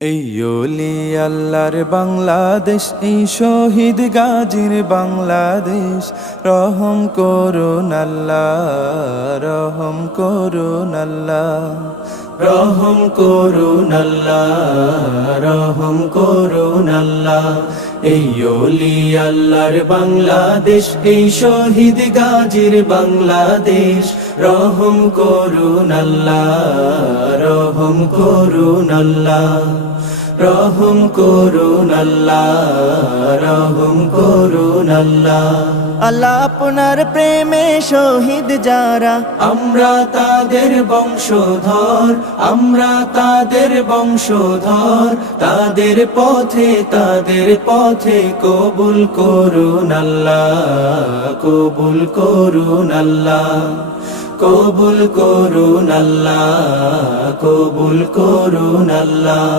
এই ওলি আল্লাহর বাংলাদেশ, এই শহীদ গাজীর বাংলাদেশ। রহম করুন আল্লাহ, রহম করুন আল্লাহ, রহম করুন আল্লাহ, রহম করুন আল্লাহ। এই ওলি আল্লাহর বাংলাদেশ, এই শহীদ গাজীর বাংলাদেশ। রহম করুন আল্লাহ, রহম করুন আল্লাহ, রহম করুন আল্লাহ, রহম করুন আল্লাহ। আল্লাহ আপনার প্রেমে শহীদ যারা, আমরা তাদের বংশধর, আমরা তাদের বংশধর। তাদের পথে কবুল করুন আল্লাহ, কবুল করুন আল্লাহ, কবুল করুন আল্লাহ, কবুল করুন আল্লাহ।